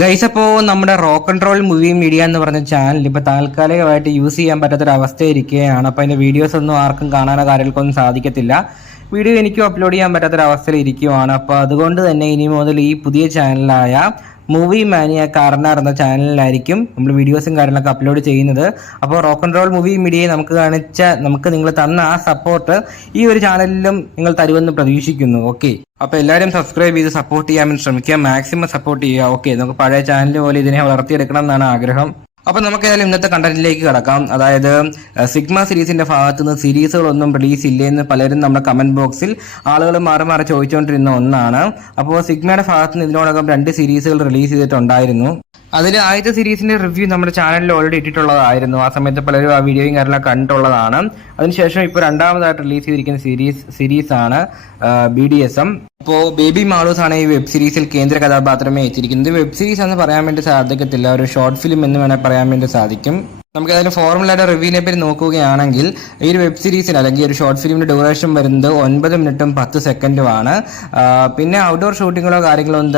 Guys, അപ്പോൾ നമ്മുടെ rock and roll movie media എന്ന് പറഞ്ഞ ചാനൽ ഇപ്പോൾ താൽക്കാലികമായിട്ട് യൂസ് ചെയ്യാൻ പറ്റാത്തൊരവസ്ഥ ഇരിക്കുകയാണ്. അപ്പോൾ അതിൻ്റെ വീഡിയോസ് ഒന്നും ആർക്കും കാണാനോ കാര്യങ്ങൾക്കൊന്നും സാധിക്കത്തില്ല. വീഡിയോ എനിക്കും അപ്ലോഡ് ചെയ്യാൻ പറ്റാത്തൊരവസ്ഥയിൽ ഇരിക്കുകയാണ്. അപ്പോൾ അതുകൊണ്ട് തന്നെ ഇനി മുതൽ ഈ പുതിയ ചാനലായ മൂവി മാനിയ കാർണർ എന്ന ചാനലിലായിരിക്കും നമ്മൾ വീഡിയോസും കാര്യങ്ങളൊക്കെ അപ്ലോഡ് ചെയ്യുന്നത്. അപ്പോൾ റോക്ക് ആൻഡ് റോൾ മൂവി മീഡിയയെ നമുക്ക് നിങ്ങൾ തന്ന ആ സപ്പോർട്ട് ഈ ഒരു ചാനലിലും നിങ്ങൾ തരുമെന്ന് പ്രതീക്ഷിക്കുന്നു. ഓക്കെ, അപ്പോൾ എല്ലാവരും സബ്സ്ക്രൈബ് ചെയ്ത് സപ്പോർട്ട് ചെയ്യാൻ വേണ്ടി ശ്രമിക്കുക, മാക്സിമം സപ്പോർട്ട് ചെയ്യുക. ഓക്കെ, നമുക്ക് പഴയ ചാനൽ പോലെ ഇതിനെ വളർത്തിയെടുക്കണം എന്നാണ് ആഗ്രഹം. അപ്പൊ നമുക്ക് ഏതായാലും ഇന്നത്തെ കണ്ടന്റിലേക്ക് കടക്കാം. അതായത് സിഗ്മ സീരീസിന്റെ ഭാഗത്ത് നിന്ന് സീരീസുകളൊന്നും റിലീസ് ഇല്ലെന്ന് പലരും നമ്മുടെ കമന്റ് ബോക്സിൽ ആളുകൾ മാറി മാറി ചോദിച്ചുകൊണ്ടിരുന്ന ഒന്നാണ്. അപ്പോൾ സിഗ്മയുടെ ഭാഗത്ത് നിന്ന് ഇതിനോടകം 2 സീരീസുകൾ റിലീസ് ചെയ്തിട്ടുണ്ടായിരുന്നു. അതിൽ ആദ്യത്തെ സീരീസിന്റെ റിവ്യൂ നമ്മുടെ ചാനലിൽ ഓൾറെഡി ഇട്ടിട്ടുള്ളതായിരുന്നു. ആ സമയത്ത് പലരും ആ വീഡിയോയും കാര്യങ്ങളൊക്കെ കണ്ടിട്ടുള്ളതാണ്. അതിനുശേഷം ഇപ്പോൾ രണ്ടാമതായിട്ട് റിലീസ് ചെയ്തിരിക്കുന്ന സീരീസ് ആണ് BDSM. അപ്പോൾ ബേബി മാളൂസ് ആണ് ഈ വെബ് സീരീസിൽ കേന്ദ്ര കഥാപാത്രമേ എത്തിയിരിക്കുന്നത്. വെബ് സീരീസ് എന്ന് പറയാൻ വേണ്ടി സാധിക്കത്തില്ല, ഒരു ഷോർട്ട് ഫിലിം എന്ന് വേണേൽ പറയാൻ വേണ്ടി സാധിക്കും. നമുക്ക് അതിന് ഫോർമുലയുടെ റിവ്യൂവിനെ പറ്റി നോക്കുകയാണെങ്കിൽ ഈ ഒരു വെബ് സീരീസിന് അല്ലെങ്കിൽ ഒരു ഷോർട്ട് ഫിലിമിന്റെ ഡ്യൂറേഷൻ വരുന്നത് 9 മിനിറ്റും 10 സെക്കൻഡുമാണ്. പിന്നെ ഔട്ട്ഡോർ ഷൂട്ടിങ്ങുകളോ കാര്യങ്ങളോ ഒന്നും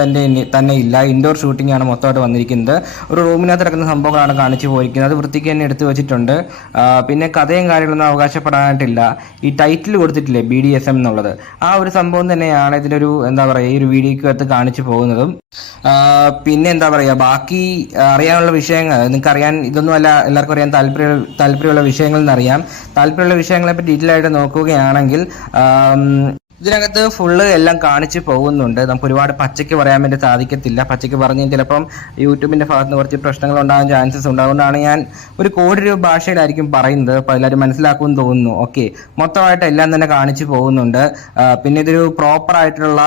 തന്നെ ഇല്ല. ഇൻഡോർ ഷൂട്ടിംഗ് ആണ് മൊത്തമായിട്ട് വന്നിരിക്കുന്നത്. ഒരു റൂമിനകത്ത് നടക്കുന്ന സംഭവങ്ങളാണ് കാണിച്ചു പോയിരിക്കുന്നത്. അത് വൃത്തിക്ക് തന്നെ എടുത്തു വെച്ചിട്ടുണ്ട്. പിന്നെ കഥയും കാര്യങ്ങളൊന്നും അവകാശപ്പെടാനായിട്ടില്ല. ഈ ടൈറ്റിൽ കൊടുത്തിട്ടില്ലേ BDSM എന്നുള്ളത്, ആ ഒരു സംഭവം തന്നെയാണ് ഇതിലൊരു ഈ ഒരു വീഡിയോക്കകത്ത് കാണിച്ചു പോകുന്നതും. പിന്നെ ബാക്കി അറിയാനുള്ള വിഷയങ്ങൾ നിങ്ങൾക്ക് അറിയാൻ ഇതൊന്നും അല്ല, എല്ലാവർക്കും അറിയാൻ താല്പര്യമുള്ള വിഷയങ്ങൾ എന്നറിയാം. താല്പര്യമുള്ള വിഷയങ്ങളെ പറ്റി ഡീറ്റെയിൽ ആയിട്ട് നോക്കുകയാണെങ്കിൽ ഇതിനകത്ത് ഫുള്ള് എല്ലാം കാണിച്ച് പോകുന്നുണ്ട്. നമുക്ക് ഒരുപാട് പച്ചയ്ക്ക് പറയാൻ വേണ്ടി സാധിക്കത്തില്ല. പച്ചയ്ക്ക് പറഞ്ഞാൽ ചിലപ്പം യൂട്യൂബിന്റെ ഭാഗത്ത് നിന്ന് കുറച്ച് പ്രശ്നങ്ങൾ ഉണ്ടാകാൻ ചാൻസസ് ഉണ്ട്. അതുകൊണ്ടാണ് ഞാൻ ഒരു കോഡ് ഭാഷയിലായിരിക്കും പറയുന്നത്. അപ്പോൾ എല്ലാവരും മനസ്സിലാക്കുമെന്ന് തോന്നുന്നു. ഓക്കെ, മൊത്തമായിട്ട് എല്ലാം തന്നെ കാണിച്ച് പോകുന്നുണ്ട്. പിന്നെ ഇതൊരു പ്രോപ്പർ ആയിട്ടുള്ള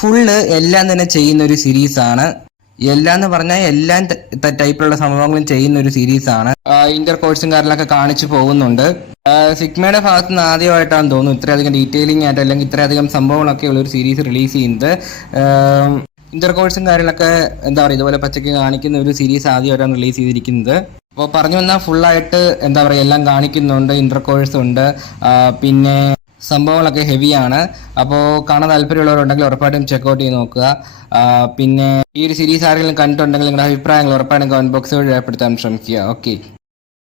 ഫുള്ള് എല്ലാം തന്നെ ചെയ്യുന്ന ഒരു സീരീസാണ്. എല്ലാം എന്ന് പറഞ്ഞാൽ എല്ലാ ടൈപ്പിലുള്ള സംഭവങ്ങളും ചെയ്യുന്ന ഒരു സീരീസാണ്. ഇന്റർ കോഴ്സും കാര്യങ്ങളൊക്കെ കാണിച്ചു പോകുന്നുണ്ട്. സിഗ്മയുടെ ഭാഗത്ത് നിന്ന് ആദ്യമായിട്ടാണ് തോന്നുന്നു ഇത്രയധികം ഡീറ്റെയിലിംഗ് ആയിട്ട് അല്ലെങ്കിൽ ഇത്രയധികം സംഭവങ്ങളൊക്കെ ഉള്ള ഒരു സീരീസ് റിലീസ് ചെയ്യുന്നത്. ഇന്റർ കോഴ്സും കാര്യങ്ങളൊക്കെ ഇതുപോലെ പച്ചയ്ക്ക് കാണിക്കുന്ന ഒരു സീരീസ് ആദ്യമായിട്ടാണ് റിലീസ് ചെയ്തിരിക്കുന്നത്. അപ്പോൾ പറഞ്ഞു വന്നാൽ ഫുള്ളായിട്ട് എല്ലാം കാണിക്കുന്നുണ്ട്. ഇന്റർ കോഴ്സ് ഉണ്ട്, പിന്നെ സംഭവങ്ങളൊക്കെ ഹെവിയാണ്. അപ്പോൾ കാണാൻ താല്പര്യമുള്ളവരുണ്ടെങ്കിൽ ഉറപ്പായിട്ടും ചെക്കൗട്ട് ചെയ്ത് നോക്കുക. പിന്നെ ഈ ഒരു സീരീസ് ആരെങ്കിലും കണ്ടിട്ടുണ്ടെങ്കിൽ നിങ്ങളുടെ അഭിപ്രായങ്ങൾ ഉറപ്പായിട്ടും കമന്റ് ബോക്സിൽ രേഖപ്പെടുത്താൻ ശ്രമിക്കുക. ഓക്കെ.